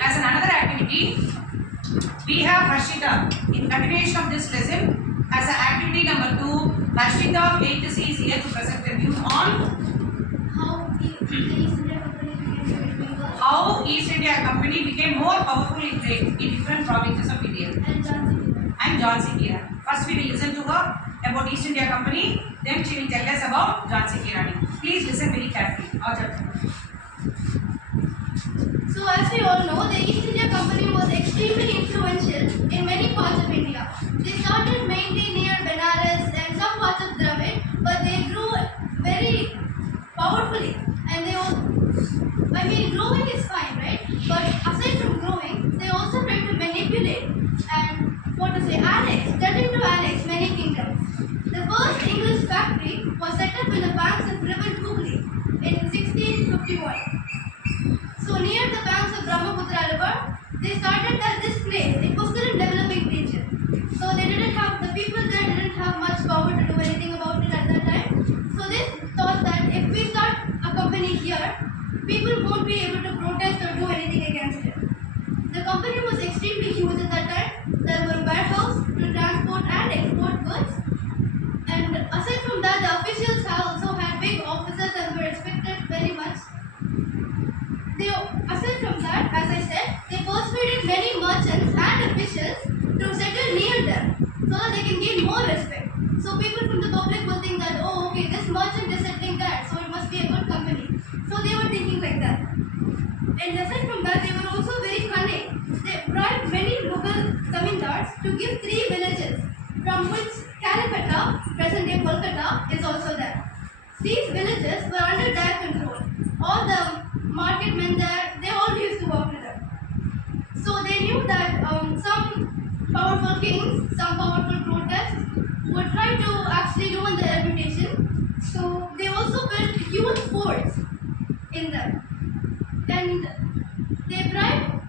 as another activity, we have Harshita. In continuation of this lesson, as an activity number 2, Harshita of 8th C is here to present a view on how East India Company became more powerful in trade in different provinces of India. And Jhansi Ki Rani. First we will listen to her about East India Company, then she will tell us about Jhansi Ki Rani. Please listen very carefully. So as we all know, the East India Company was extremely influential in many parts of India. They started mainly near Benares and some parts of Dravid, but they grew very powerfully. And they all, growing is fine, right? But aside from growing, they also tried to manipulate and threatened to annex many kingdoms. The first English factory was set up in the banks of river Hooghly in 1651. So near the banks of Brahmaputra river, they started at this place. It was still a developing region. So they didn't have, the people there didn't have much power to do anything about it at that time. So they thought that if we start a company here, people won't be able to protest or do anything against it. The company was extremely huge at that time. There were warehouses to transport and export goods. And aside from that, the officials also had big offices and were respected very much. Aside from that, as I said, they persuaded many merchants and officials to settle near them so that they can gain more respect. So people from the public will think that, oh, okay, this merchant is settling there, so it must be a good company. So they were thinking like that. And aside from that, they were also very cunning. They bribed many Mughal zamindars to give 3 villages, from which Calcutta, present-day Kolkata, is also there. These villages were under their control. All the marketmen there, they all used to work with them. So they knew that some powerful kings, some powerful protests would try to actually ruin their reputation. So they also built huge forts in them. And they bribed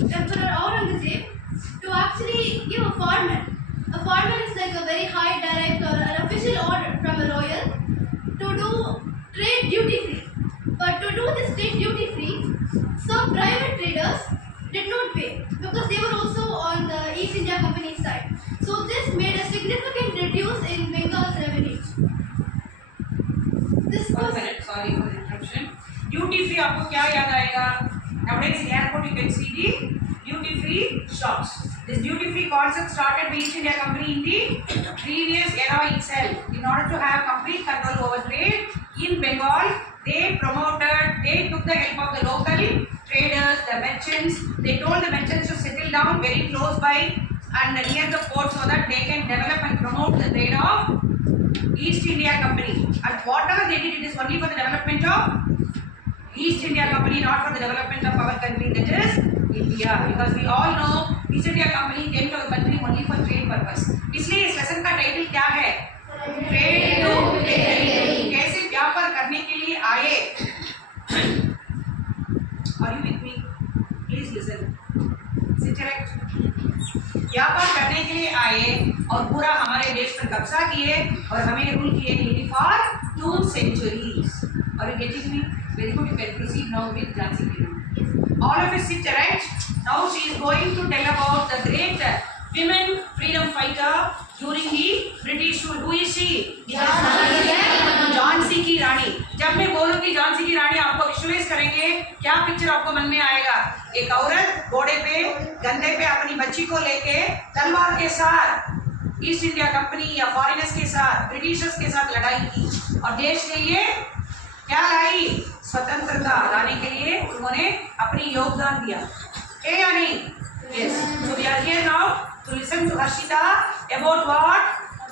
Emperor Aurangzeb to actually give a farman. A farman is like a very high direct or an official order from a royal to do trade duty free. But to do this trade duty free, some private traders did not pay because they were also on the East India Company side. So this made a significant reduce in Bengal's revenue. One minute, sorry for the interruption. Duty free, आपको क्या याद आएगा? Nowadays in airport you can see the duty free shops. This duty free concept started by East India Company in the previous era itself. In order to have complete control over trade in Bengal, they took the help of the local traders, the merchants. They told the merchants to settle down very close by and near the port so that they can develop and promote the trade of East India Company. And whatever they did, it is only for the development of East India Company, not for the development of our country, that is India. Because we all know East India Company came to our country only for trade purpose. इसलिए इस lesson का title क्या है? Trade to कैसे व्यापार करने के लिए आए? Are you with me? Please listen. Is it correct? व्यापार करने के लिए आए और पूरा हमारे देश पर कब्जा किए और हमें रूल किए nearly for 2 centuries. Are you getting me? Very good. You can proceed now with Jhansi Ki Rani. All of us sit erect. Now she is going to tell about the great women freedom fighter during the British rule. Who is she? Jhansi Ki Rani. जब मैं बोलूँगी झांसी की रानी, आपको visualise करेंगे, क्या picture आपको मन में आएगा? एक औरत घोड़े पे गंधे पे अपनी बच्ची को लेके तलवार के साथ ईस्ट इंडिया कंपनी या फॉरेनर्स के साथ, ब्रिटिशर्स के साथ लड़ाई की और देश के लिए क्या लाई? स्वतंत्रता लाने के लिए उन्होंने अपनी योगदान दिया, है या नहीं? Yes. So we are here now to listen to Harshita about what?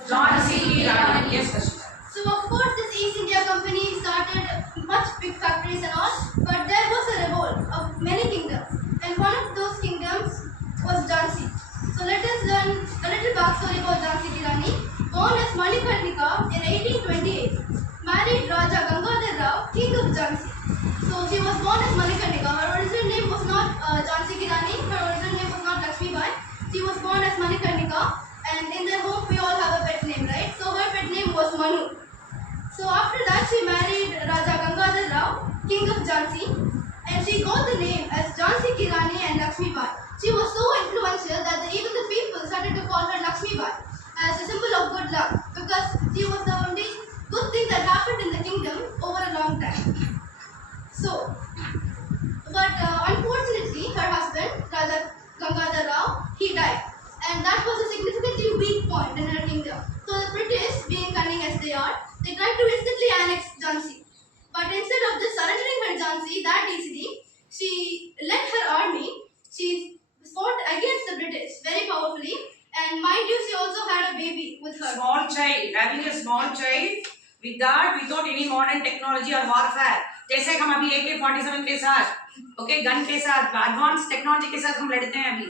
Jhansi Ki Rani. Yes, Harshita. So of course this East India Company started much big factories and all, but there was a revolt of many kingdoms, and one of those kingdoms was Jhansi. So let us learn a little backstory about Jhansi Ki Rani. Born as Manikarnika in 1828, married Raja Gangadhar Rao, king of Jhansi. So she was born as Manikarnika. Her original name was not Jhansi Ki Rani. Her original name was not Lakshmi Bai. She was born as Manikarnika, and in their home we all have a pet name, right? So her pet name was Manu. So after that she married Raja Gangadhar Rao, king of Jhansi, and she got the name as Jhansi Ki Rani died. And that was a significantly weak point in her kingdom. So the British, being cunning as they are, they tried to instantly annex Jhansi. But instead of just surrendering her Jhansi that easily, she led her army. She fought against the British very powerfully. And mind you, she also had a baby with her. Small child, having a small child, with that, without any modern technology or warfare. जैसे हम अभी AK-47 के साथ, okay, gun के साथ, advance technology के साथ हम लड़ते हैं अभी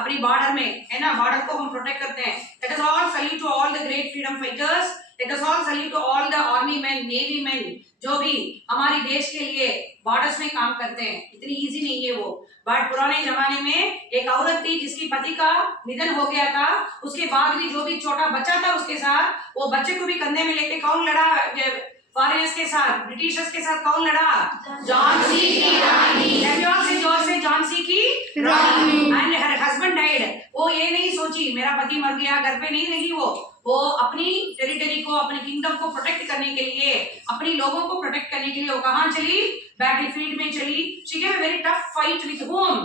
अपनी बॉर्डर में, है ना, बॉर्डर को हम प्रोटेक्ट करते हैं. Let us all salute to all the great freedom fighters. Let us all salute to all the army men, navy men, जो भी हमारे देश के लिए बॉर्डर्स में काम करते हैं. इतनी इजी नहीं है वो. बट पुराने जमाने में एक औरत थी जिसकी पति का निधन हो गया था, उसके बाद भी जो भी छोटा बच्चा था उसके साथ, वो बच्चे को भी कंधे में लेके कौन लड़ा फॉरेनर्स के साथ, ब्रिटिशर्स के साथ कौन लड़ा? झांसी की रानी. झांसी की Rani. And her husband died. वो ये नहीं सोची मेरा पति मर गया, घर पे नहीं रही वो अपनी टेरिटरी को, अपने किंगडम को प्रोटेक्ट करने के लिए, अपने लोगों को प्रोटेक्ट करने के लिए वो कहां चली? बैटलफील्ड में चली. She gave a very tough fight with whom?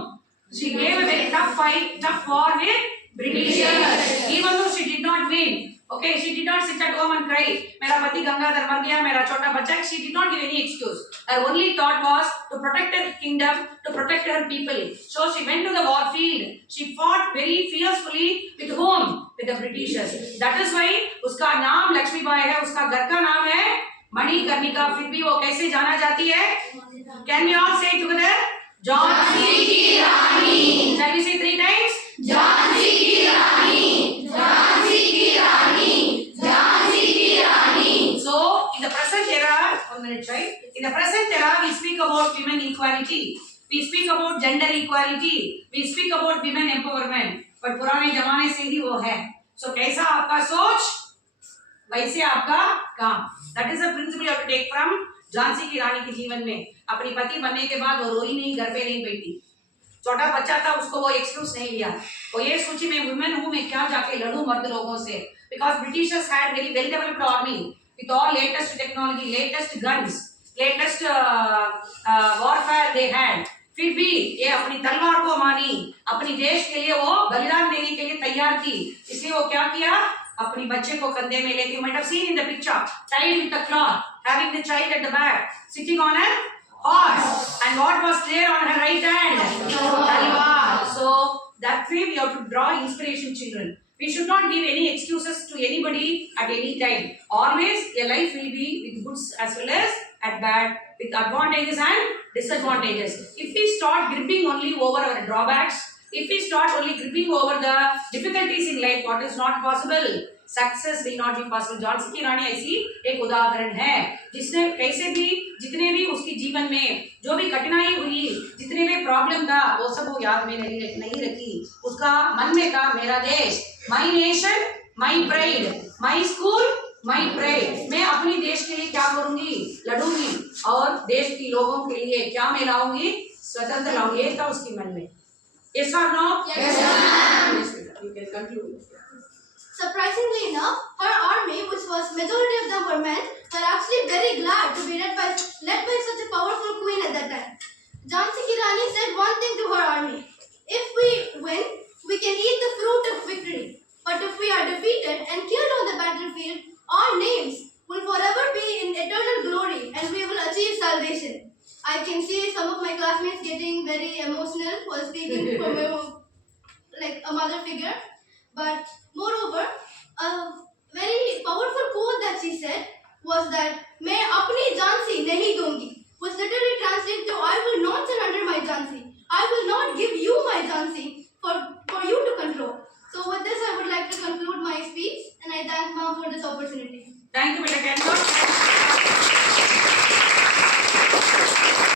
She gave a very tough war with Britishers. Even though she did not win, okay, she did not sit at home and cry. मेरा पति गंगाधर मर गया, मेरा छोटा बच्चा. She did not give any excuse. Her only thought was to protect her kingdom, to protect her people. So she went to the war field. She fought very fiercely with whom? With the Britishers. That is why उसका नाम लक्ष्मीबाई है, उसका घर का नाम है मणिकर्णिका. फिर भी वो कैसे जाना जाती है? Can we all say together? Jhansi की रानी. Shall we say 3 times? Jhansi की रानी. झांसी की रानी. झांसी की रानी. So in the present era, 1 minute, right? In the present era, we speak about women equality. We speak about gender equality. We speak about women empowerment. But पुराने जमाने से ही वो है. So कैसा आपका सोच, वैसे आपका काम. That is the principle you have to take from Jhansi की रानी के जीवन में. अपनी पति बनने के बाद वो रोई नहीं, घर पे नहीं बैठी. छोटा बच्चा था, उसको वो एक्सक्यूज नहीं लिया. वो ये सोची मैं वुमेन हूँ, मैं क्या जाके लड़ूं मर्द लोगों से. Because Britishers had very well developed army with all latest technology, latest guns, latest warfare they had. फिर भी ये अपनी तलवार को मानी, अपनी देश के लिए वो बलिदान देने के लिए तैयार थी. इसलिए वो क्या किया? अपनी बच्चे को कंधे में लेके, you might have seen in the picture, tied with a cloth, having the child at the back, sitting on a horse, and what was there on her right hand? Talwar. So that way we have to draw inspiration, children. We should not give any excuses to anybody at any time. Always a life will be with goods as well as at bad, with advantages and disadvantages. If we start gripping only over our drawbacks, if we start only gripping over the difficulties in life, what is not possible, success will not be possible. Jhansi की रानी ऐसी एक उदाहरण है जिसने कैसे भी, जितने भी उसके जीवन में जो भी कठिनाई हुई, जितने भी प्रॉब्लम था, वो सब वो याद में नहीं रखी. उसका मन में था मेरा देश, my nation, my pride, my school, my pride. मैं अपनी देश के लिए क्या करूंगी? लड़ूंगी और देश के लोगों के लिए क्या मैं लाऊंगी? स्वतंत्र लाऊंगी. ये था उसके मन में. Yes or no? Yes, ma'am. You can conclude. Surprisingly enough, her army, which was majority of them were men, were actually very glad to be led by such a powerful queen at that time. Jhansi Ki Rani said one thing to her army: if we win, we can eat the fruit of victory. But if we are defeated and killed on the battlefield, our names will forever be in eternal glory, and we will achieve salvation. I can see some of my classmates getting very emotional while speaking from like a mother figure. But moreover, a very powerful quote that she said was that मैं अपनी जान से नहीं दूंगी.